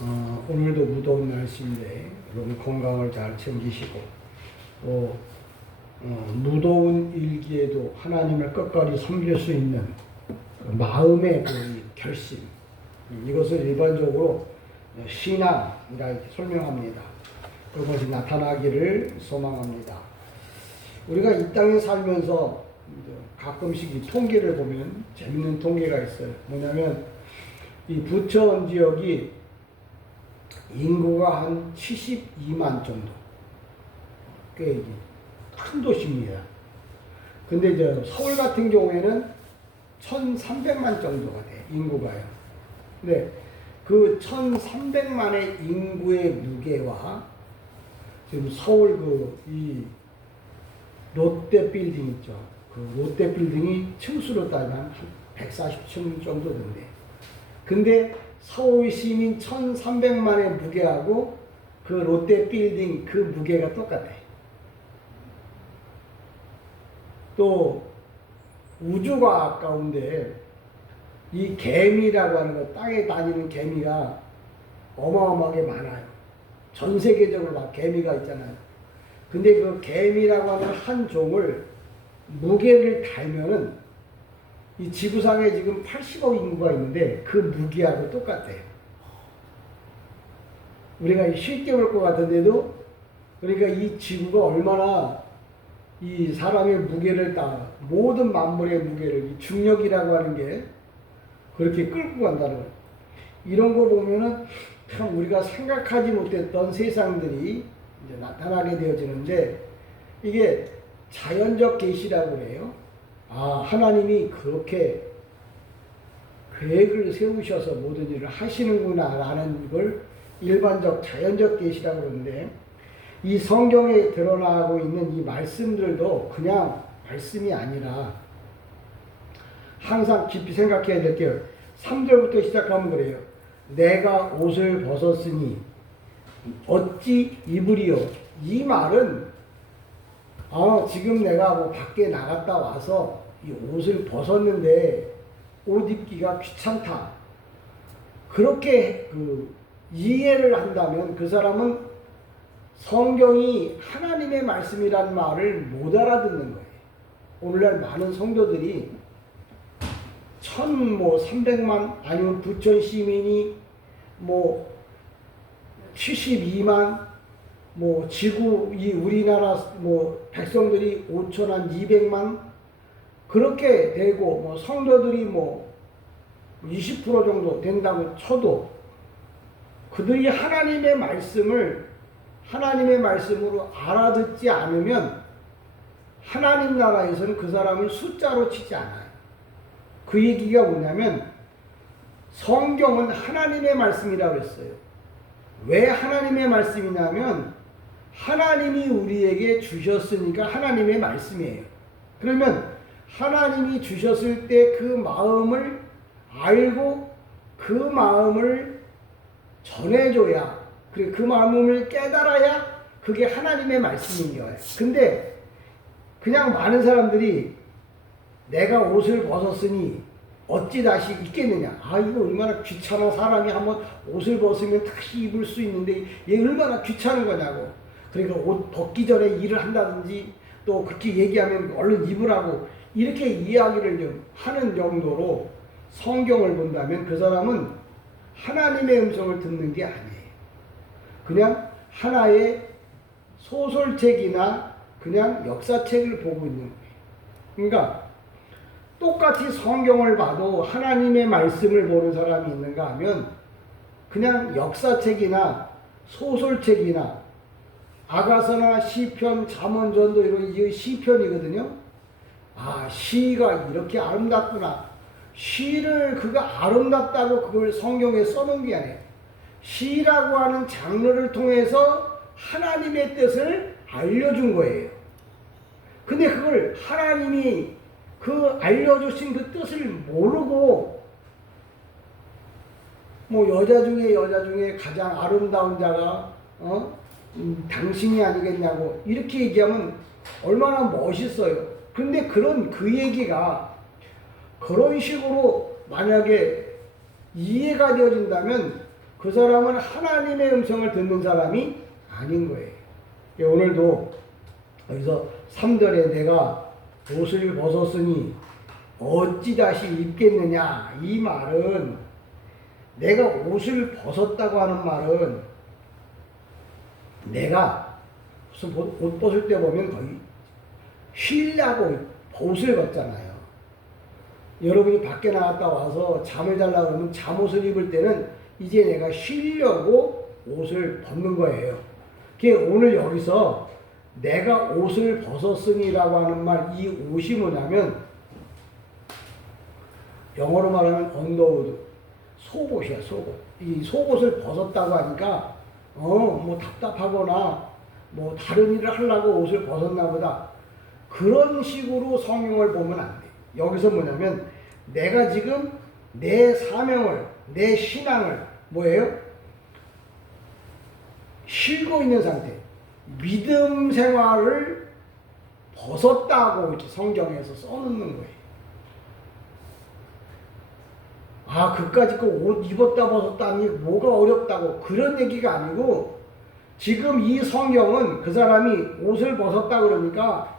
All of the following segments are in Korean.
오늘도 무더운 날씨인데 여러분 건강을 잘 챙기시고 또 무더운 일기에도 하나님을 끝까지 섬길 수 있는 그 마음의 그 결심, 이것을 일반적으로 신앙이라 이렇게 설명합니다. 그것이 나타나기를 소망합니다. 우리가 이 땅에 살면서 가끔씩 이 통계를 보면 재밌는 통계가 있어요. 뭐냐면 이 부천 지역이 인구가 한 72만 정도. 꽤 큰 도시입니다. 근데 이제 서울 같은 경우에는 1,300만 정도가 돼, 인구가요. 근데 그 1,300만의 인구의 무게와 지금 서울 이 롯데 빌딩 있죠. 그 롯데 빌딩이 층수로 따지면 한 140층 정도 된대. 근데 서울 시민 1,300만의 무게하고 그 롯데 빌딩 그 무게가 똑같아. 또 우주과학 가운데 이 개미라고 하는 거, 땅에 다니는 개미가 어마어마하게 많아요. 전 세계적으로 막 개미가 있잖아요. 근데 그 개미라고 하는 한 종을 무게를 달면은 이 지구상에 지금 80억 인구가 있는데 그 무게하고 똑같아요. 우리가 쉽게 볼 것 같은데도, 그러니까 이 지구가 얼마나 이 사람의 무게를 모든 만물의 무게를 이 중력이라고 하는 게 그렇게 끌고 간다는 거예요. 이런 거 보면은 참 우리가 생각하지 못했던 세상들이 이제 나타나게 되어지는데, 이게 자연적 계시라고 그래요. 하나님이 그렇게 계획을 세우셔서 모든 일을 하시는구나 라는 걸 일반적 자연적 계시라고 그러는데, 이 성경에 드러나고 있는 이 말씀들도 그냥 말씀이 아니라 항상 깊이 생각해야 될 게요. 3절부터 시작하면 그래요. 내가 옷을 벗었으니 어찌 입으리요? 이 말은 지금 내가 뭐 밖에 나갔다 와서 이 옷을 벗었는데 옷 입기가 귀찮다, 그렇게 이해를 한다면 그 사람은 성경이 하나님의 말씀이란 말을 못 알아듣는 거예요. 오늘날 많은 성도들이 300만 아니면 부천 시민이 72만, 지구 이 우리나라 백성들이 5,200만 그렇게 되고 성도들이 20% 정도 된다고 쳐도 그들이 하나님의 말씀을 하나님의 말씀으로 알아듣지 않으면 하나님 나라에서는 그 사람을 숫자로 치지 않아요. 그 얘기가 뭐냐면 성경은 하나님의 말씀이라고 했어요. 왜 하나님의 말씀이냐면 하나님이 우리에게 주셨으니까 하나님의 말씀이에요. 그러면 하나님이 주셨을 때 그 마음을 알고 그 마음을 전해줘야, 그리고 그 마음을 깨달아야 그게 하나님의 말씀인 거예요. 근데 그냥 많은 사람들이 내가 옷을 벗었으니 어찌 다시 입겠느냐. 이거 얼마나 귀찮아. 사람이 한번 옷을 벗으면 다시 입을 수 있는데 얘 얼마나 귀찮은 거냐고. 그러니까 옷 벗기 전에 일을 한다든지 또 그렇게 얘기하면 얼른 입으라고 이렇게 이야기를 좀 하는 정도로 성경을 본다면 그 사람은 하나님의 음성을 듣는 게 아니에요. 그냥 하나의 소설책이나 그냥 역사책을 보고 있는 거예요. 그러니까 똑같이 성경을 봐도 하나님의 말씀을 보는 사람이 있는가 하면 그냥 역사책이나 소설책이나 아가서나 시편, 잠언전도 이게 시편이거든요. 시가 이렇게 아름답구나. 시를 그가 아름답다고 그걸 성경에 써놓은 게 아니에요. 시라고 하는 장르를 통해서 하나님의 뜻을 알려준 거예요. 근데 그걸 하나님이 그 알려주신 그 뜻을 모르고 여자 중에 가장 아름다운 자가 당신이 아니겠냐고 이렇게 얘기하면 얼마나 멋있어요. 근데 그 얘기가 그런 식으로 만약에 이해가 되어진다면 그 사람은 하나님의 음성을 듣는 사람이 아닌 거예요. 오늘도 여기서 3절에 내가 옷을 벗었으니 어찌 다시 입겠느냐, 이 말은, 내가 옷을 벗었다고 하는 말은, 내가 무슨 옷 벗을 때 보면 거의 쉬려고 옷을 벗잖아요. 여러분이 밖에 나갔다 와서 잠을 자려고 하면 잠옷을 입을 때는 이제 내가 쉬려고 옷을 벗는 거예요. 오늘 여기서 내가 옷을 벗었으니라고 하는 말, 이 옷이 뭐냐면 영어로 말하면 언더우드, 속옷이야, 속옷. 이 속옷을 벗었다고 하니까 뭐 답답하거나 뭐 다른 일을 하려고 옷을 벗었나 보다, 그런 식으로 성경을 보면 안 돼. 여기서 뭐냐면 내가 지금 내 사명을, 내 신앙을 뭐예요? 쉬고 있는 상태, 믿음 생활을 벗었다고 이렇게 성경에서 써놓는 거예요. 그까짓 거 옷 입었다 벗었다 하니 뭐가 어렵다고, 그런 얘기가 아니고, 지금 이 성경은 그 사람이 옷을 벗었다 그러니까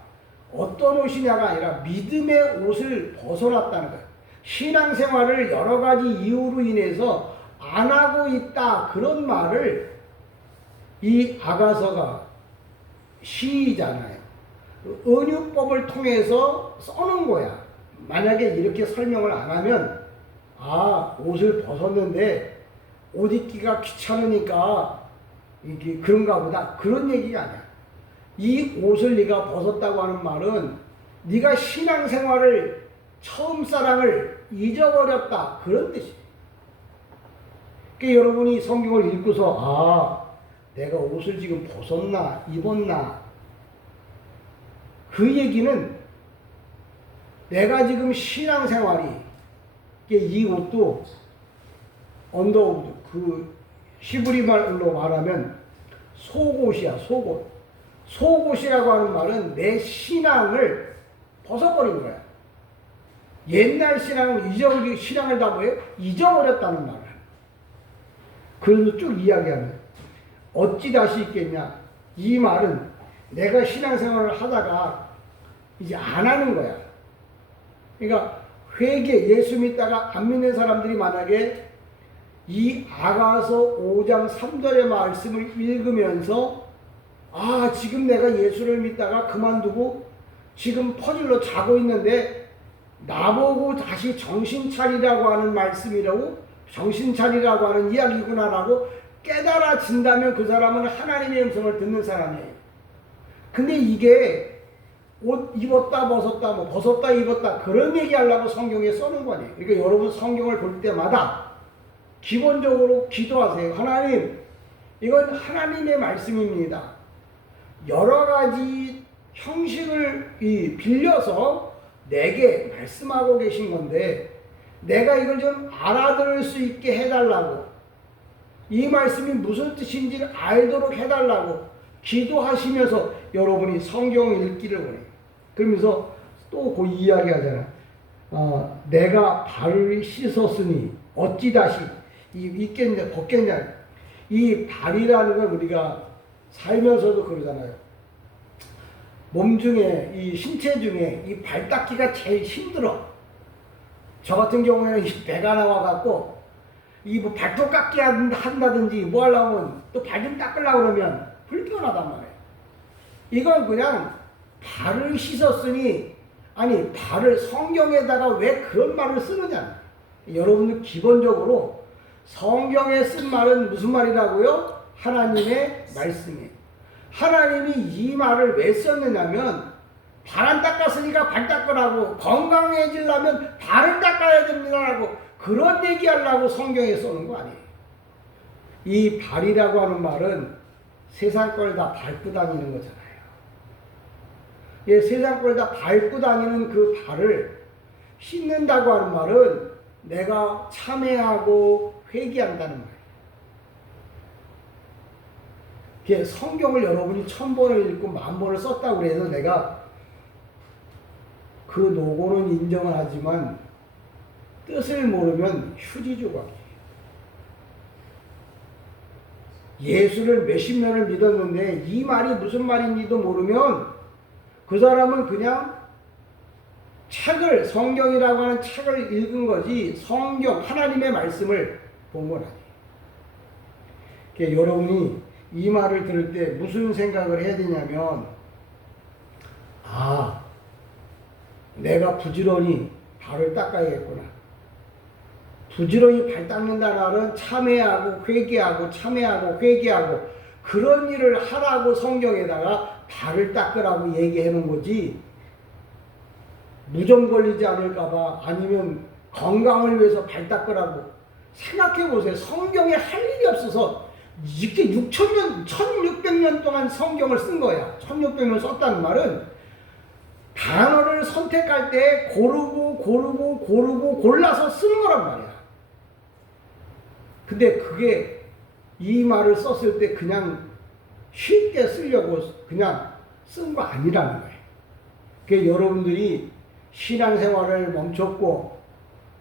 어떤 옷이냐가 아니라 믿음의 옷을 벗어났다는 거예요. 신앙생활을 여러 가지 이유로 인해서 안 하고 있다, 그런 말을 이 아가서가 시잖아요. 은유법을 통해서 써놓은 거야. 만약에 이렇게 설명을 안 하면 옷을 벗었는데 옷 입기가 귀찮으니까 이게 그런가 보다, 그런 얘기가 아니야. 이 옷을 네가 벗었다고 하는 말은 네가 신앙생활을, 처음 사랑을 잊어버렸다, 그런 뜻이에요. 그러니까 여러분이 성경을 읽고서 내가 옷을 지금 벗었나 입었나, 그 얘기는 내가 지금 신앙생활이, 이 옷도 언더우드, 그 히브리 말로 말하면 속옷이야, 속옷. 속옷이라고 하는 말은 내 신앙을 벗어버린 거야. 옛날 신앙을 다 뭐예요? 잊어버렸다는 말을. 그래서 쭉 이야기하면 어찌 다시 있겠냐, 이 말은 내가 신앙생활을 하다가 이제 안 하는 거야. 그러니까 회개, 예수 믿다가 안 믿는 사람들이 만약에 이 아가서 5장 3절의 말씀을 읽으면서 지금 내가 예수를 믿다가 그만두고 지금 퍼즐로 자고 있는데 나보고 다시 정신 차리라고 하는 말씀이라고, 정신 차리라고 하는 이야기구나라고 깨달아진다면 그 사람은 하나님의 음성을 듣는 사람이에요. 근데 이게 옷 입었다 벗었다, 뭐 벗었다 입었다, 그런 얘기하려고 성경에 써놓은 거 아니에요. 그러니까 여러분 성경을 볼 때마다 기본적으로 기도하세요. 하나님, 이건 하나님의 말씀입니다. 여러 가지 형식을 빌려서 내게 말씀하고 계신 건데 내가 이걸 좀 알아들을 수 있게 해달라고, 이 말씀이 무슨 뜻인지를 알도록 해달라고 기도하시면서 여러분이 성경을 읽기를 원해요. 그러면서 또 그 이야기 하잖아요. 내가 발을 씻었으니 어찌 다시 입겠냐 벗겠냐. 이 발이라는 건 우리가 살면서도 그러잖아요. 몸 중에, 이 신체 중에 이 발 닦기가 제일 힘들어. 저 같은 경우에는 배가 나와갖고 이 뭐 발톱 깎기 한다든지 뭐 하려면 또 발 좀 닦으려고 그러면 불편하단 말이에요. 이건 그냥 발을 씻었으니, 아니 발을, 성경에다가 왜 그런 말을 쓰느냐. 여러분들 기본적으로 성경에 쓴 말은 무슨 말이라고요? 하나님의 말씀이에요. 하나님이 이 말을 왜 썼느냐면 발 안 닦았으니까 발 닦으라고, 건강해지려면 발을 닦아야 됩니다라고, 그런 얘기하려고 성경에 써놓은 거 아니에요. 이 발이라고 하는 말은 세상 걸 다 밟고 다니는 거잖아요. 세상 걸 다 밟고 다니는 그 발을 씻는다고 하는 말은 내가 참회하고 회개한다는 말이에요. 성경을 여러분이 1000번을 읽고 10,000번을 썼다고 해서 내가 그 노고는 인정을 하지만 뜻을 모르면 휴지 조각이에요. 예수를 몇십 년을 믿었는데 이 말이 무슨 말인지도 모르면 그 사람은 그냥 책을, 성경이라고 하는 책을 읽은 거지 성경, 하나님의 말씀을 본 건 아니에요. 그러니까 여러분이 이 말을 들을 때 무슨 생각을 해야 되냐면, 아, 내가 부지런히 발을 닦아야겠구나. 부지런히 발 닦는다는 말은 참회하고 회개하고 참회하고 회개하고 그런 일을 하라고 성경에다가 발을 닦으라고 얘기해 놓은 거지, 무좀 걸리지 않을까봐 아니면 건강을 위해서 발 닦으라고. 생각해 보세요. 성경에 할 일이 없어서 이렇게 6,000년, 1,600년 동안 성경을 쓴 거야. 1,600년 썼다는 말은 단어를 선택할 때 고르고 골라서 쓰는 거란 말이야. 근데 그게 이 말을 썼을 때 그냥 쉽게 쓰려고 그냥 쓴 거 아니라는 거예요. 그러니까 여러분들이 신앙생활을 멈췄고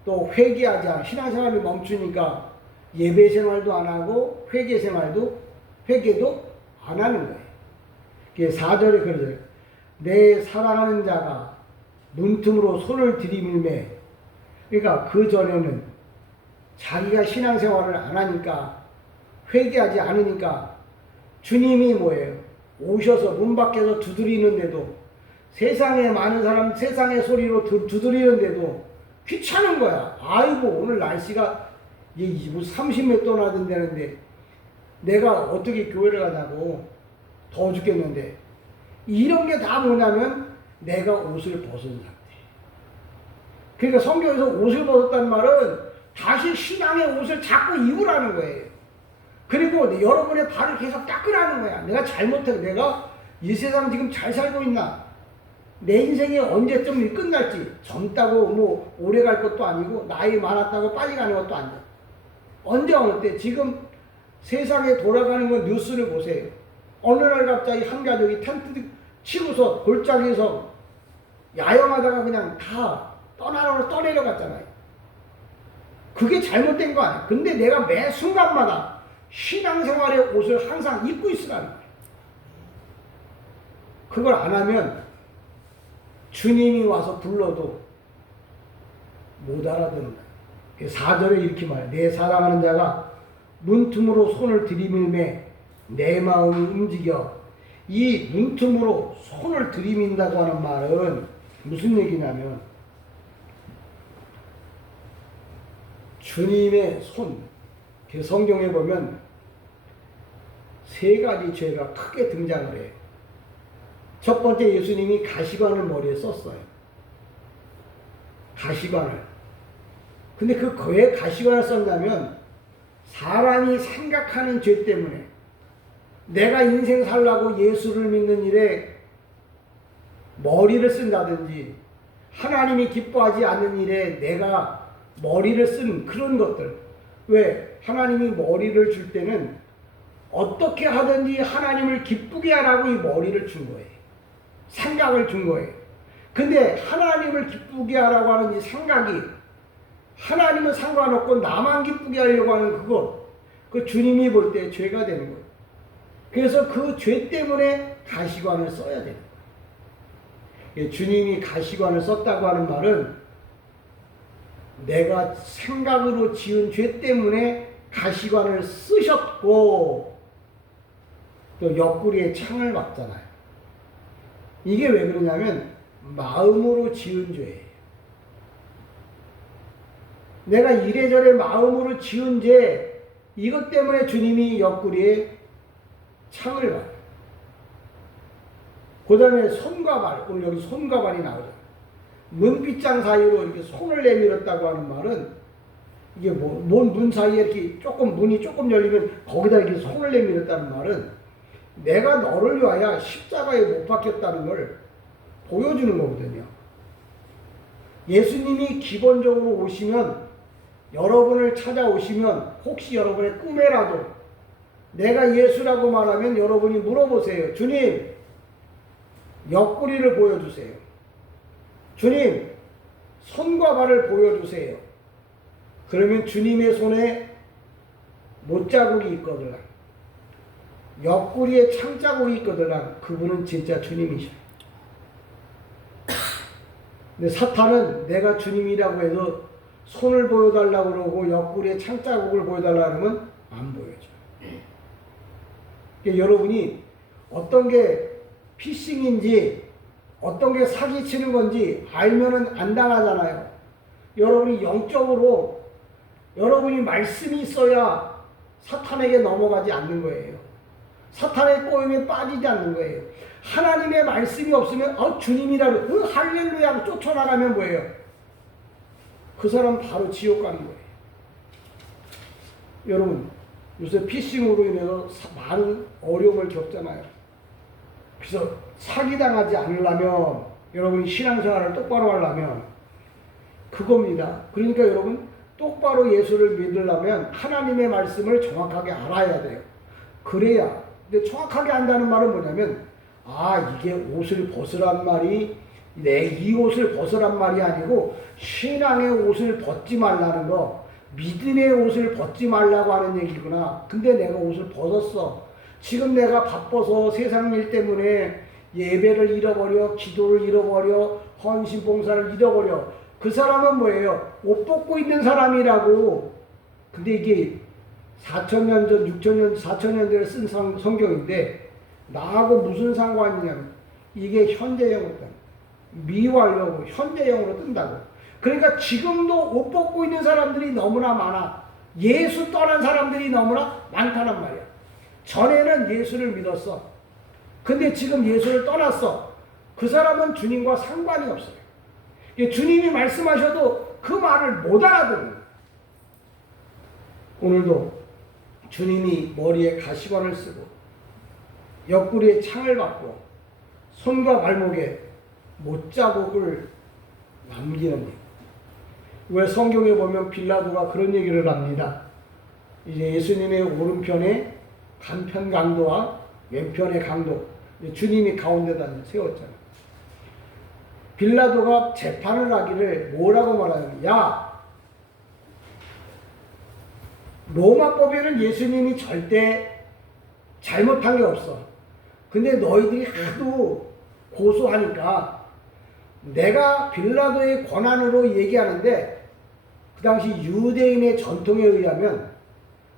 또 회개하지 않아. 신앙생활을 멈추니까 예배생활도 안 하고 회개도 안 하는 거예요. 그게 4절에 그러죠. 내 사랑하는 자가 문틈으로 손을 들이밀매. 그러니까 그 전에는 자기가 신앙생활을 안 하니까, 회개하지 않으니까 주님이 뭐예요? 오셔서 문 밖에서 두드리는데도, 세상에 많은 사람 세상의 소리로 두드리는데도 귀찮은 거야. 아이고 오늘 날씨가 30몇 도 나던다는데 내가 어떻게 교회를 가냐고, 더워 죽겠는데. 이런 게 다 뭐냐면 내가 옷을 벗은 상태. 그러니까 성경에서 옷을 벗었다는 말은 다시 신앙의 옷을 자꾸 입으라는 거예요. 그리고 여러분의 발을 계속 닦으라는 거야. 내가 잘못해, 내가 이 세상 지금 잘 살고 있나? 내 인생이 언제쯤 끝날지. 젊다고 뭐 오래 갈 것도 아니고 나이 많았다고 빨리 가는 것도 아니야. 언제 어느 때. 지금 세상에 돌아가는 건 뉴스를 보세요. 어느 날 갑자기 한 가족이 텐트 치고서 골짜기에서 야영하다가 그냥 다 떠내려갔잖아요. 그게 잘못된 거 아니야. 근데 내가 매 순간마다 신앙생활의 옷을 항상 입고 있으라는 거예요. 그걸 안 하면 주님이 와서 불러도 못 알아듣는 거예요. 4절에 이렇게 말해요. 내 사랑하는 자가 문틈으로 손을 들이밀매 내 마음이 움직여. 이 문틈으로 손을 들이민다고 하는 말은 무슨 얘기냐면, 주님의 손, 성경에 보면 세 가지 죄가 크게 등장을 해요. 첫 번째, 예수님이 가시관을 머리에 썼어요. 가시관을. 근데 왜 가시관을 썼냐면 사람이 생각하는 죄 때문에, 내가 인생 살라고 예수를 믿는 일에 머리를 쓴다든지 하나님이 기뻐하지 않는 일에 내가 머리를 쓴 그런 것들. 왜? 하나님이 머리를 줄 때는 어떻게 하든지 하나님을 기쁘게 하라고 이 머리를 준 거예요. 생각을 준 거예요. 근데 하나님을 기쁘게 하라고 하는 이 생각이, 하나님은 상관없고 나만 기쁘게 하려고 하는 그것, 그 주님이 볼 때 죄가 되는 거예요. 그래서 그 죄 때문에 가시관을 써야 되는 거예요. 주님이 가시관을 썼다고 하는 말은 내가 생각으로 지은 죄 때문에 가시관을 쓰셨고, 또 옆구리에 창을 박잖아요. 이게 왜 그러냐면 마음으로 지은 죄예요. 내가 이래저래 마음으로 지은 죄, 이것 때문에 주님이 옆구리에 창을 봐요. 그 다음에 손과 발, 오늘 여기 손과 발이 나오죠. 문빗장 사이로 이렇게 손을 내밀었다고 하는 말은, 이게 뭔 문 사이에 이렇게 문이 조금 열리면 거기다 이렇게 손을 내밀었다는 말은 내가 너를 위하여 십자가에 못 박혔다는 걸 보여주는 거거든요. 예수님이 기본적으로 오시면, 여러분을 찾아오시면 혹시 여러분의 꿈에라도 내가 예수라고 말하면 여러분이 물어보세요. 주님, 옆구리를 보여주세요. 주님, 손과 발을 보여주세요. 그러면 주님의 손에 못자국이 있거든. 옆구리에 창자국이 있거든. 그분은 진짜 주님이셔. 근데 사탄은 내가 주님이라고 해서 손을 보여달라고 그러고 옆구리에 창자국을 보여달라고 하면 안 보여줘. 그러니까 여러분이 어떤 게 피싱인지 어떤 게 사기치는 건지 알면은 안 당하잖아요. 여러분이 영적으로 여러분이 말씀이 있어야 사탄에게 넘어가지 않는 거예요. 사탄의 꼬임에 빠지지 않는 거예요. 하나님의 말씀이 없으면 주님이라고 할렐루야 하고 쫓아나가면 뭐예요? 그 사람 바로 지옥 가는 거예요. 여러분 요새 피싱으로 인해서 많은 어려움을 겪잖아요. 그래서 사기당하지 않으려면 여러분이 신앙생활을 똑바로 하려면 그겁니다. 그러니까 여러분 똑바로 예수를 믿으려면 하나님의 말씀을 정확하게 알아야 돼요. 그래야. 근데 정확하게 안다는 말은 뭐냐면 이게 옷을 벗으란 말이 내 이 옷을 벗으란 말이 아니고 신앙의 옷을 벗지 말라는 거, 믿음의 옷을 벗지 말라고 하는 얘기구나. 근데 내가 옷을 벗었어. 지금 내가 바빠서 세상 일 때문에 예배를 잃어버려, 기도를 잃어버려, 헌신 봉사를 잃어버려. 그 사람은 뭐예요? 옷 벗고 있는 사람이라고. 근데 이게 4,000년 전, 6,000년, 4,000년 전에 쓴 성경인데 나하고 무슨 상관이냐면 이게 현재형으로 뜬다. 미완료고 현재형으로 뜬다고. 그러니까 지금도 옷 벗고 있는 사람들이 너무나 많아. 예수 떠난 사람들이 너무나 많다는 말이야. 전에는 예수를 믿었어. 근데 지금 예수를 떠났어. 그 사람은 주님과 상관이 없어요. 주님이 말씀하셔도 그 말을 못 알아듣는 거예요. 오늘도 주님이 머리에 가시관을 쓰고 옆구리에 창을 받고 손과 발목에 못자국을 남기는 일. 왜 성경에 보면 빌라도가 그런 얘기를 합니다. 이제 예수님의 오른편에 간편 강도와 왼편의 강도, 주님이 가운데다 세웠잖아요. 빌라도가 재판을 하기를 뭐라고 말하냐면, 야, 로마법에는 예수님이 절대 잘못한 게 없어. 근데 너희들이 하도 고소하니까 내가 빌라도의 권한으로 얘기하는데, 그 당시 유대인의 전통에 의하면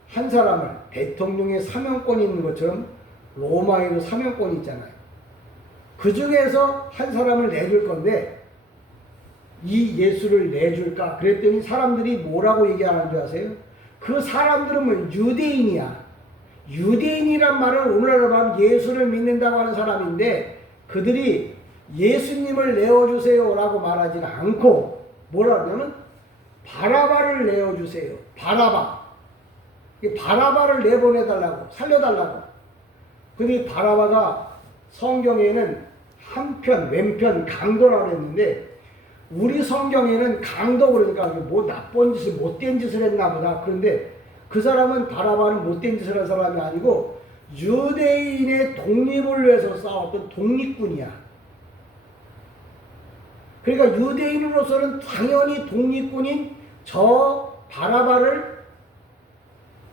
한 사람을 대통령의 사면권이 있는 것처럼 로마에도 사면권이 있잖아요. 그 중에서 한 사람을 내줄 건데 이 예수를 내줄까? 그랬더니 사람들이 뭐라고 얘기하는 줄 아세요? 그 사람들은 뭐 유대인이야. 유대인이란 말은 오늘날로 하면 예수를 믿는다고 하는 사람인데 그들이 예수님을 내어주세요 라고 말하지는 않고 뭐라 그러냐면 바라바를 내어주세요. 바라바. 바라바를 내보내달라고, 살려달라고. 근데 바라바가 성경에는 한편, 왼편, 강도라고 했는데 우리 성경에는 강도 그러니까 뭐 나쁜 짓을, 못된 짓을 했나 보다. 그런데 그 사람은 바라바는 못된 짓을 한 사람이 아니고 유대인의 독립을 위해서 싸웠던 독립군이야. 그러니까 유대인으로서는 당연히 독립군인 저 바라바를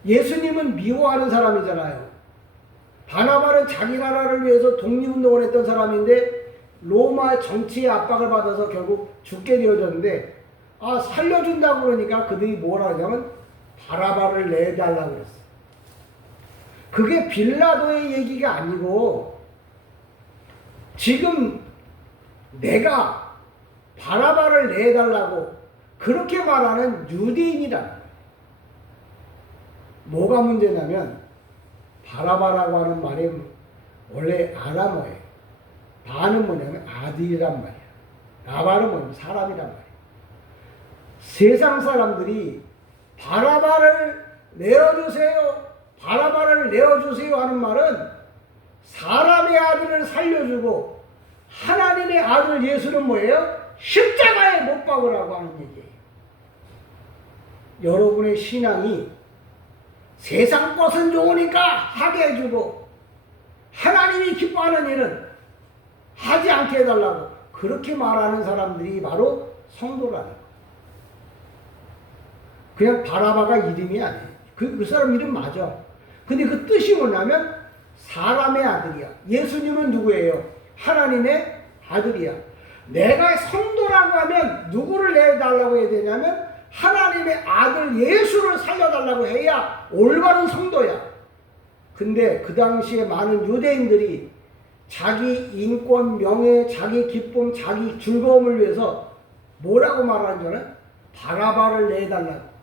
예수님은 미워하는 사람이잖아요. 바나바는 자기 나라를 위해서 독립운동을 했던 사람인데 로마 정치의 압박을 받아서 결국 죽게 되어졌는데 살려준다고 그러니까 그들이 뭐라 하냐면 바라바를 내달라고 그랬어. 그게 빌라도의 얘기가 아니고 지금 내가 바라바를 내달라고 그렇게 말하는 유대인이라는 거예요. 뭐가 문제냐면 바라바라고 하는 말이 원래 아람어예요. 바는 뭐냐면 아들이란 말이야. 라바는 뭐냐면 사람이란 말이야. 세상 사람들이 바라바를 내어주세요, 바라바를 내어주세요 하는 말은 사람의 아들을 살려주고 하나님의 아들 예수는 뭐예요? 십자가에 못 박으라고 하는 얘기예요. 여러분의 신앙이 세상 것은 좋으니까 하게 해주고 하나님이 기뻐하는 일은 하지 않게 해달라고 그렇게 말하는 사람들이 바로 성도라는 거예요. 그냥 바라바가 이름이 아니에요. 그 사람 이름 맞아. 근데 그 뜻이 뭐냐면 사람의 아들이야. 예수님은 누구예요? 하나님의 아들이야. 내가 성도라고 하면 누구를 내달라고 해야 되냐면 하나님의 아들 예수를 살려달라고 해야 올바른 성도야. 근데 그 당시에 많은 유대인들이 자기 인권, 명예, 자기 기쁨, 자기 즐거움을 위해서 뭐라고 말하는 줄 알아요? 바라바를 내달라고.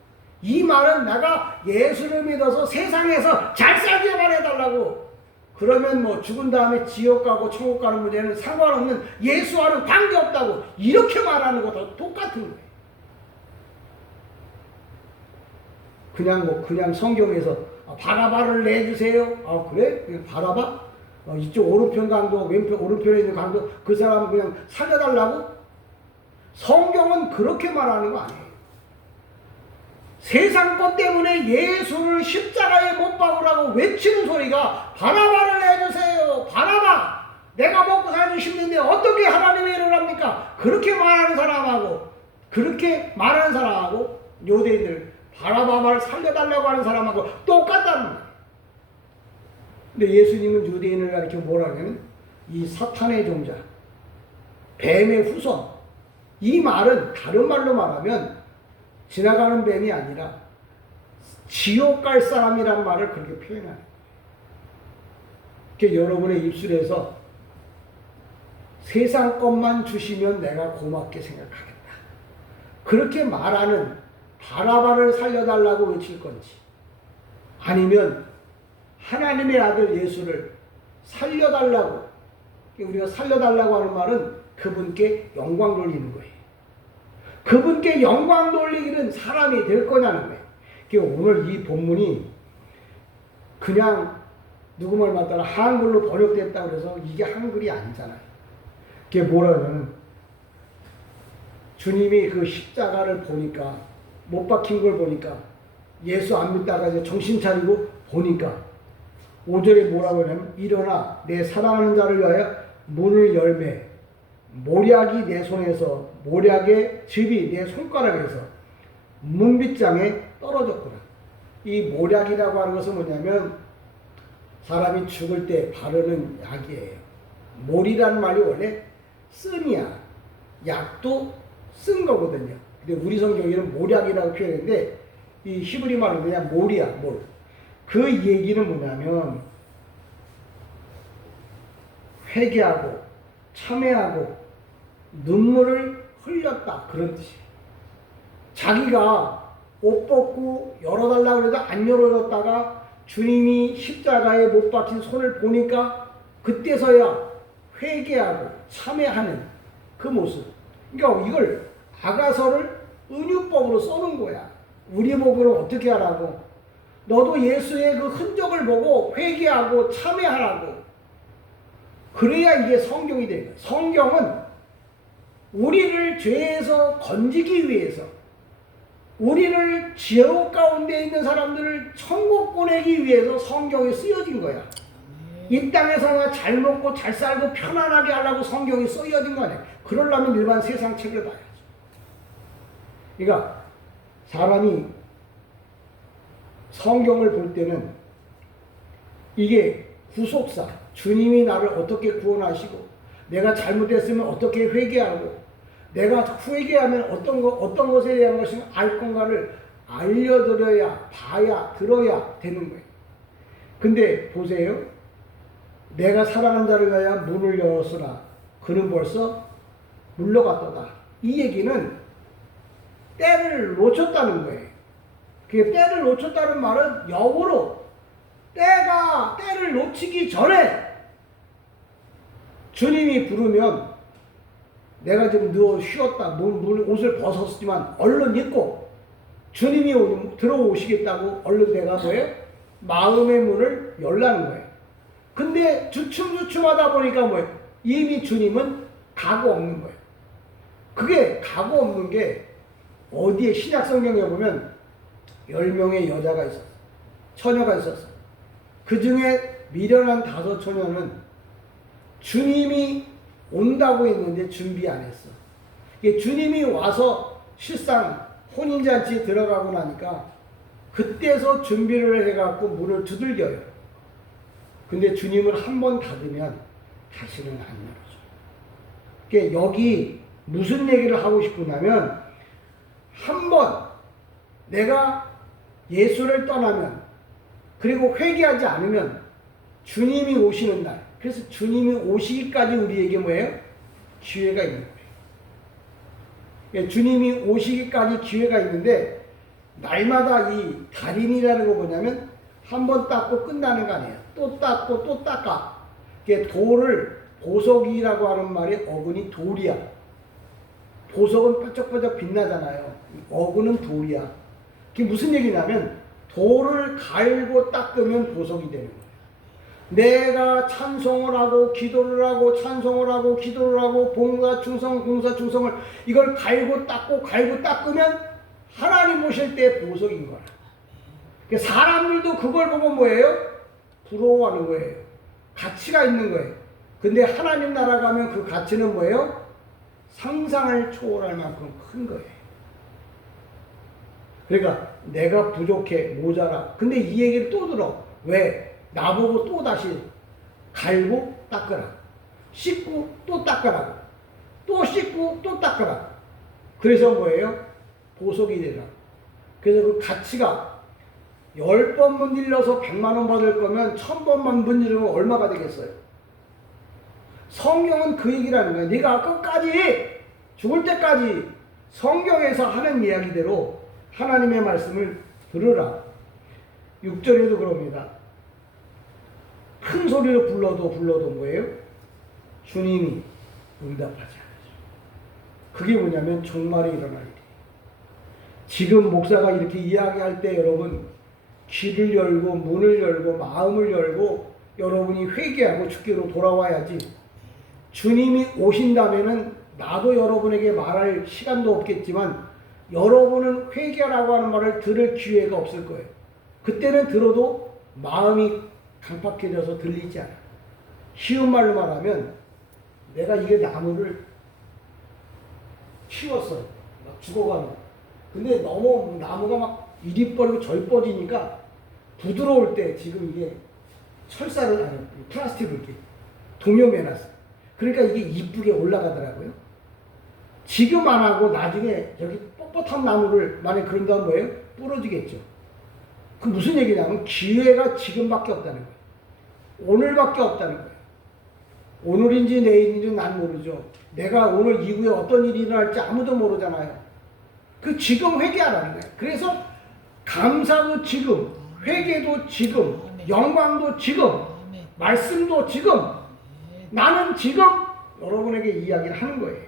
이 말은 내가 예수를 믿어서 세상에서 잘 살게만 해달라고. 그러면 뭐 죽은 다음에 지옥 가고 천국 가는 문제는 상관없는 예수와는 관계없다고 이렇게 말하는 것도 똑같은 거예요. 그냥 성경에서 바라바를 내주세요. 그래? 바라바? 이쪽 오른편 강도 왼편 오른편에 있는 강도 그 사람은 그냥 살려달라고? 성경은 그렇게 말하는 거 아니에요. 세상 것 때문에 예수를 십자가에 못 박으라고 외치는 소리가 바라바를 내주세요. 바라바! 내가 먹고 살기 힘든데 어떻게 하나님의 일을 합니까? 그렇게 말하는 사람하고 유대인들 바라바를 살려달라고 하는 사람하고 똑같다는 거예요. 근데 예수님은 유대인을 가르쳐 뭐라고 하냐면 이 사탄의 종자, 뱀의 후손. 이 말은 다른 말로 말하면 지나가는 뱀이 아니라 지옥 갈 사람이란 말을 그렇게 표현하는 거예요. 여러분의 입술에서 세상 것만 주시면 내가 고맙게 생각하겠다. 그렇게 말하는 바라바를 살려달라고 외칠 건지 아니면 하나님의 아들 예수를 살려달라고, 우리가 살려달라고 하는 말은 그분께 영광 돌리는 거예요. 그분께 영광 돌리기는 사람이 될 거냐는 거예요. 오늘 이 본문이 그냥 누구 말 맞다가 한글로 번역됐다고 해서 이게 한글이 아니잖아요. 그게 뭐라 그러냐면 주님이 그 십자가를 보니까 못 박힌 걸 보니까 예수 안 믿다가 이제 정신 차리고 보니까 5절에 뭐라고 하냐면 일어나 내 사랑하는 자를 위하여 문을 열매 모략이 내 손에서 모략의 즙이 내 손가락에서 문빗장에 떨어졌구나. 이 모략이라고 하는 것은 뭐냐면 사람이 죽을 때 바르는 약이에요. 몰이라는 말이 원래 쓴이야. 약도 쓴 거거든요. 근데 우리 성경에는 모략이라고 표현했는데 이 히브리 말은 그냥 몰이야, 몰. 그 얘기는 뭐냐면 회개하고 참회하고 눈물을 흘렸다 그런 뜻이에요. 자기가 옷 벗고 열어달라고 해도 안 열어줬다가 주님이 십자가에 못 박힌 손을 보니까 그때서야 회개하고 참회하는 그 모습. 그러니까 이걸 아가서를 은유법으로 써는 거야. 우리 목으로 어떻게 하라고? 너도 예수의 그 흔적을 보고 회개하고 참회하라고. 그래야 이게 성경이 되는 거야. 성경은 우리를 죄에서 건지기 위해서, 우리를 지옥 가운데 있는 사람들을 천국 보내기 위해서 성경이 쓰여진 거야. 이 땅에서 잘 먹고 잘 살고 편안하게 하려고 성경이 쓰여진 거 아니야. 그러려면 일반 세상 책을 봐야죠. 그러니까 사람이 성경을 볼 때는 이게 구속사, 주님이 나를 어떻게 구원하시고 내가 잘못했으면 어떻게 회개하고 내가 회개하면 어떤 것에 대한 것을 알 건가를 알려드려야, 봐야, 들어야 되는 거예요. 근데 보세요. 내가 사랑하는 자를 위하여 문을 열었으나 그는 벌써 물러갔도다. 이 얘기는 때를 놓쳤다는 거예요. 그 때를 놓쳤다는 말은 역으로 때를 놓치기 전에 주님이 부르면 내가 좀 누워 쉬었다. 옷을 벗었지만 얼른 입고 주님이 들어오시겠다고 얼른 내가 뭐예요? 마음의 문을 열라는 거예요. 근데 주춤주춤하다 보니까 뭐예요? 이미 주님은 가고 없는 거예요. 그게 가고 없는 게 어디에 신약 성경에 보면 10명의 여자가 있었어. 처녀가 있었어. 그 중에 미련한 5 처녀는 주님이 온다고 했는데 준비 안 했어. 주님이 와서 실상 혼인잔치에 들어가고 나니까 그때서 준비를 해갖고 문을 두들겨요. 근데 주님을 한 번 닫으면 다시는 안 열어줘. 그러니까 여기 무슨 얘기를 하고 싶으냐면 한 번 내가 예수를 떠나면 그리고 회개하지 않으면 주님이 오시는 날, 그래서 주님이 오시기까지 우리에게 뭐예요? 기회가 있는 거예요. 그러니까 주님이 오시기까지 기회가 있는데 날마다 이 달인이라는 거 뭐냐면 한 번 닦고 끝나는 거 아니에요. 또 닦고 또 닦아. 그러니까 돌을 보석이라고 하는 말이 어근이 돌이야. 보석은 뾰족뾰족 빛나잖아요. 어근은 돌이야. 그게 무슨 얘기냐면 돌을 갈고 닦으면 보석이 되는 거예요. 내가 찬송을 하고 기도를 하고 찬송을 하고 기도를 하고 봉사 충성 봉사 충성을 이걸 갈고 닦으면 하나님 오실 때 보석인 거야. 사람들도 그걸 보고 뭐예요? 부러워하는 거예요. 가치가 있는 거예요. 근데 하나님 나라 가면 그 가치는 뭐예요? 상상을 초월할 만큼 큰 거예요. 그러니까 내가 부족해, 모자라. 근데 이 얘기를 또 들어. 왜? 나보고 또 다시 갈고 닦으라. 씻고 또 닦으라. 또 씻고 또 닦으라. 그래서 뭐예요? 보석이 되라. 그래서 그 가치가 10번 문질러서 100만 원 받을 거면 1000번만 문지르면 얼마가 되겠어요? 성경은 그 얘기를 하는 거예요. 네가 끝까지 죽을 때까지 성경에서 하는 이야기대로 하나님의 말씀을 들으라. 6절에도 그럽니다. 큰 소리로 불러도 뭐예요? 주님이 응답하지 않으죠. 그게 뭐냐면 종말이 일어날 일이에요. 지금 목사가 이렇게 이야기할 때 여러분 귀를 열고 문을 열고 마음을 열고 여러분이 회개하고 주께로 돌아와야지. 주님이 오신다면은 나도 여러분에게 말할 시간도 없겠지만 여러분은 회개라고 하는 말을 들을 기회가 없을 거예요. 그때는 들어도 마음이 강팍해져서 들리지 않아요. 쉬운 말로 말하면 내가 이게 나무를 키웠어요. 막 죽어가는 거. 근데 너무 나무가 막 이리 뻗고 저리 뻗으니까 부드러울 때 지금 이게 철사를 아니 플라스틱을 이렇게 동여매놨어요. 그러니까 이게 이쁘게 올라가더라고요. 지금 안 하고 나중에 저기 뻣뻣한 나무를 만약에 그런다면 뭐예요? 부러지겠죠. 그 무슨 얘기냐면 기회가 지금밖에 없다는 거예요. 오늘밖에 없다는 거예요. 오늘인지 내일인지 난 모르죠. 내가 오늘 이후에 어떤 일이 일어날지 아무도 모르잖아요. 그 지금 회개하라는 거예요. 그래서 감사도 지금, 회개도 지금, 영광도 지금, 말씀도 지금, 나는 지금 여러분에게 이야기를 하는 거예요.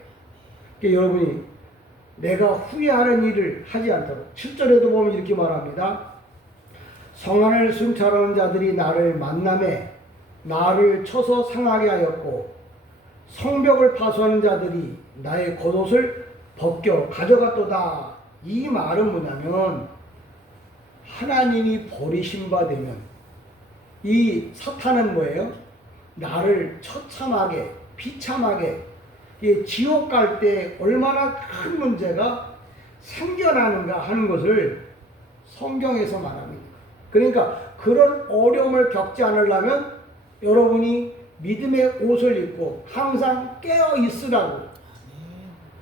그러니까 여러분이 내가 후회하는 일을 하지 않도록 7절에도 보면 이렇게 말합니다. 성안을 순찰하는 자들이 나를 만남에 나를 쳐서 상하게 하였고 성벽을 파수하는 자들이 나의 겉옷을 벗겨 가져갔도다. 이 말은 뭐냐면 하나님이 버리신 바 되면 이 사탄은 뭐예요? 나를 처참하게 비참하게 지옥 갈 때 얼마나 큰 문제가 생겨나는가 하는 것을 성경에서 말합니다. 그러니까 그런 어려움을 겪지 않으려면 여러분이 믿음의 옷을 입고 항상 깨어 있으라고.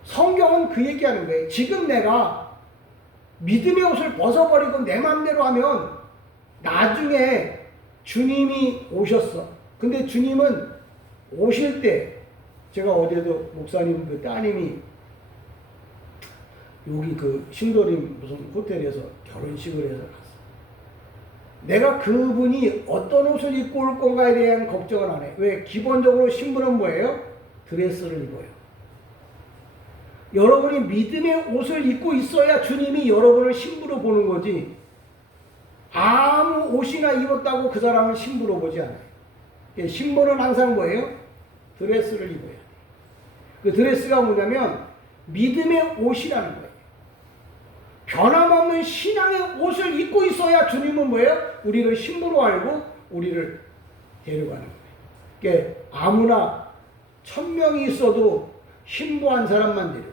성경은 그 얘기하는 거예요. 지금 내가 믿음의 옷을 벗어버리고 내 맘대로 하면 나중에 주님이 오셨어. 근데 주님은 오실 때 제가 어제도 목사님 그 따님이 여기 그 신도림 무슨 호텔에서 결혼식을 해서 갔어. 내가 그분이 어떤 옷을 입고 올 건가에 대한 걱정을 안 해. 왜? 기본적으로 신부는 뭐예요? 드레스를 입어요. 여러분이 믿음의 옷을 입고 있어야 주님이 여러분을 신부로 보는 거지. 아무 옷이나 입었다고 그 사람을 신부로 보지 않아요. 신부는 항상 뭐예요? 드레스를 입어야 돼. 그 드레스가 뭐냐면 믿음의 옷이라는 거예요. 변함없는 신앙의 옷을 입고 있어야 주님은 뭐예요? 우리를 신부로 알고 우리를 데려가는 거예요. 그러니까 아무나 1000명이 있어도 신부한 사람만 데리고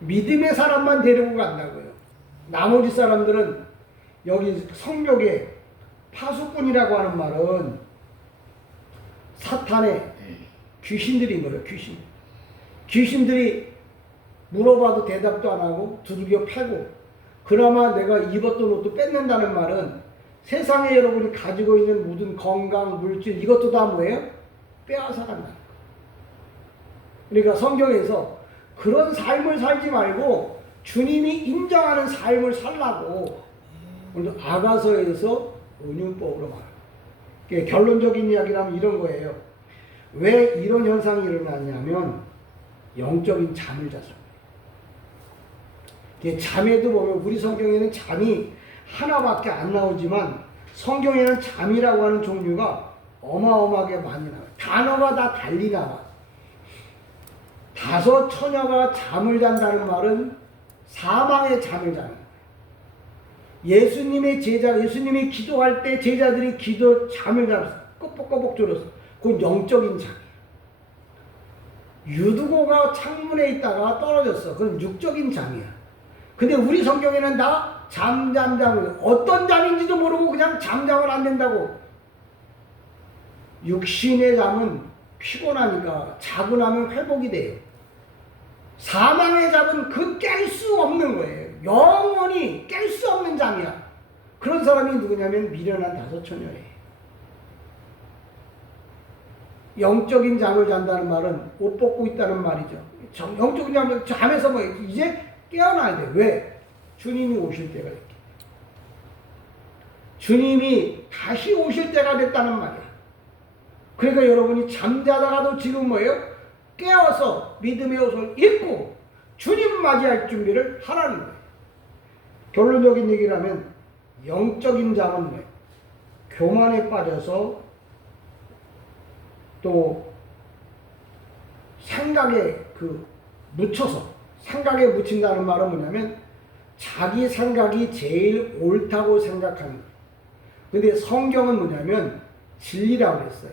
믿음의 사람만 데리고 간다고요. 나머지 사람들은 여기 성벽에 파수꾼이라고 하는 말은 사탄의 귀신들인 거예요. 귀신들이 물어봐도 대답도 안 하고 두들겨 패고, 그나마 내가 입었던 옷도 뺏는다는 말은 세상에 여러분이 가지고 있는 모든 건강, 물질, 이것도 다 뭐예요? 빼앗아 간다. 그러니까 성경에서 그런 삶을 살지 말고 주님이 인정하는 삶을 살라고 오늘 아가서에서 은유법으로 말해요. 결론적인 이야기라면 이런 거예요. 왜 이런 현상이 일어나냐면 영적인 잠을 잤어요. 잠에도 보면 우리 성경에는 잠이 하나밖에 안 나오지만 성경에는 잠이라고 하는 종류가 어마어마하게 많이 나와요. 단어가 다 달리 나와. 5 처녀가 잠을 잔다는 말은 사망의 잠을 자는 거예요. 예수님이 기도할 때 제자들이 잠을 자서 꼬복꼬복 졸았어. 그건 영적인 잠이에요. 유두고가 창문에 있다가 떨어졌어. 그건 육적인 잠이야. 근데 우리 성경에는 다 잠을 어떤 잠인지도 모르고 그냥 잠자면 안 된다고. 육신의 잠은 피곤하니까 자고 나면 회복이 돼요. 사망의 잠은 깰 수 없는 거예요. 영원히 깰 수 없는 잠이야. 그런 사람이 누구냐면 미련한 5 처녀예요. 영적인 잠을 잔다는 말은 옷 벗고 있다는 말이죠. 영적인 잠에서 뭐 이제 깨어나야 돼. 왜? 주님이 오실 때가 됐기. 주님이 다시 오실 때가 됐다는 말이야. 그러니까 여러분이 잠자다가도 지금 뭐예요? 깨어서 믿음의 옷을 입고 주님 맞이할 준비를 하라는 거예요. 결론적인 얘기를 하면 영적인 잠은 뭐예요? 교만에 빠져서 또 생각에 생각에 묻힌다는 말은 뭐냐면 자기 생각이 제일 옳다고 생각하는 거예요. 근데 성경은 뭐냐면 진리라고 했어요.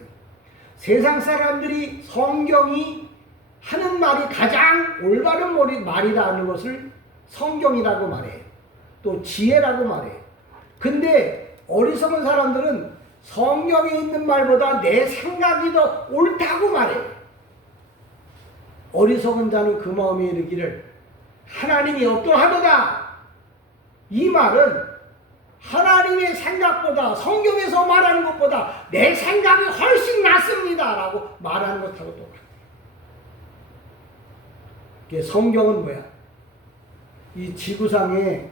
세상 사람들이 성경이 하는 말이 가장 올바른 말이라는 것을 성경이라고 말해요. 또 지혜라고 말해요. 근데 어리석은 사람들은 성경에 있는 말보다 내 생각이 더 옳다고 말해요. 어리석은 자는 그 마음에 이르기를 하나님이 어떠하도다. 이 말은 하나님의 생각보다 성경에서 말하는 것보다 내 생각이 훨씬 낫습니다 라고 말하는 것하고 똑같아요. 성경은 뭐야? 이 지구상에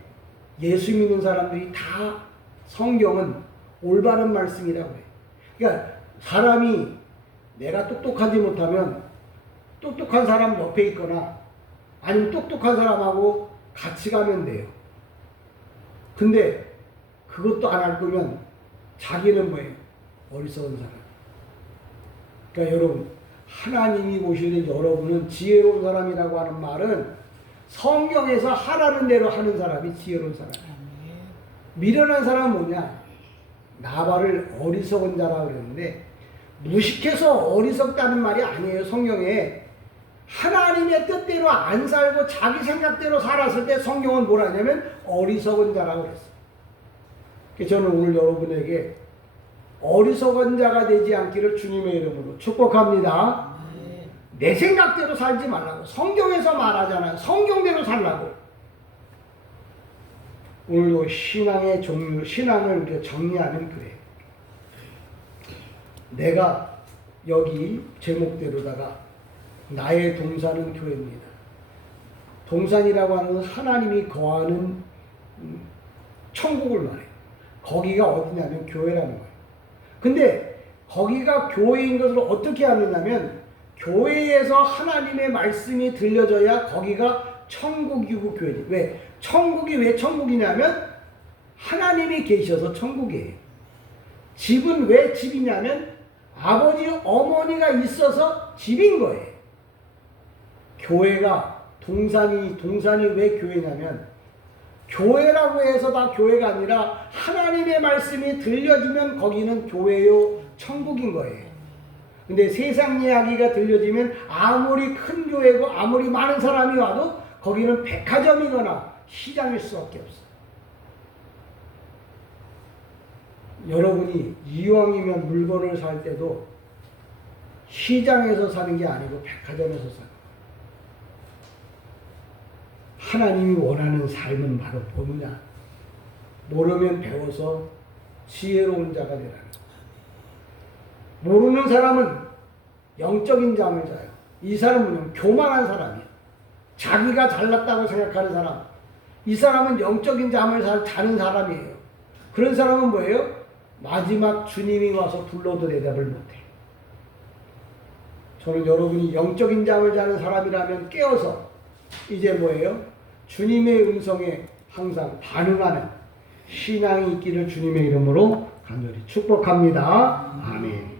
예수 믿는 사람들이 다 성경은 올바른 말씀이라고 해요. 그러니까 사람이 내가 똑똑하지 못하면 똑똑한 사람 옆에 있거나 아니면 똑똑한 사람하고 같이 가면 돼요. 근데 그것도 안 할 거면 자기는 뭐예요? 어리석은 사람. 그러니까 여러분, 하나님이 오실 때 여러분은 지혜로운 사람이라고 하는 말은 성경에서 하라는 대로 하는 사람이 지혜로운 사람이에요. 미련한 사람은 뭐냐? 나발을 어리석은 자라고 그랬는데 무식해서 어리석다는 말이 아니에요. 성경에 하나님의 뜻대로 안 살고 자기 생각대로 살았을 때 성경은 뭐라 하냐면 어리석은 자라고 그랬어요. 그래서 저는 오늘 여러분에게 어리석은 자가 되지 않기를 주님의 이름으로 축복합니다. 내 생각대로 살지 말라고. 성경에서 말하잖아요. 성경대로 살라고. 오늘도 신앙의 종류, 신앙을 우리가 정리하면 그래요. 내가 여기 제목대로다가 나의 동산은 교회입니다. 동산이라고 하는 하나님이 거하는 천국을 말해요. 거기가 어디냐면 교회라는 거예요. 근데 거기가 교회인 것을 어떻게 아느냐면 교회에서 하나님의 말씀이 들려져야 거기가 천국이고 교회지. 왜? 천국이 왜 천국이냐면 하나님이 계셔서 천국이에요. 집은 왜 집이냐면 아버지 어머니가 있어서 집인 거예요. 교회가 동산이 왜 교회냐면 교회라고 해서 다 교회가 아니라 하나님의 말씀이 들려지면 거기는 교회요 천국인 거예요. 근데 세상 이야기가 들려지면 아무리 큰 교회고 아무리 많은 사람이 와도 거기는 백화점이거나 시장일 수밖에 없어요. 여러분이 이왕이면 물건을 살 때도 시장에서 사는 게 아니고 백화점에서 사는 거예요. 하나님이 원하는 삶은 바로 뭐냐? 모르면 배워서 지혜로운 자가 되라는 거예요. 모르는 사람은 영적인 잠을 자요. 이 사람은 교만한 사람이에요. 자기가 잘났다고 생각하는 사람. 이 사람은 영적인 잠을 자는 사람이에요. 그런 사람은 뭐예요? 마지막 주님이 와서 불러도 대답을 못해. 저는 여러분이 영적인 잠을 자는 사람이라면 깨어서 이제 뭐예요? 주님의 음성에 항상 반응하는 신앙이 있기를 주님의 이름으로 간절히 축복합니다. 아멘.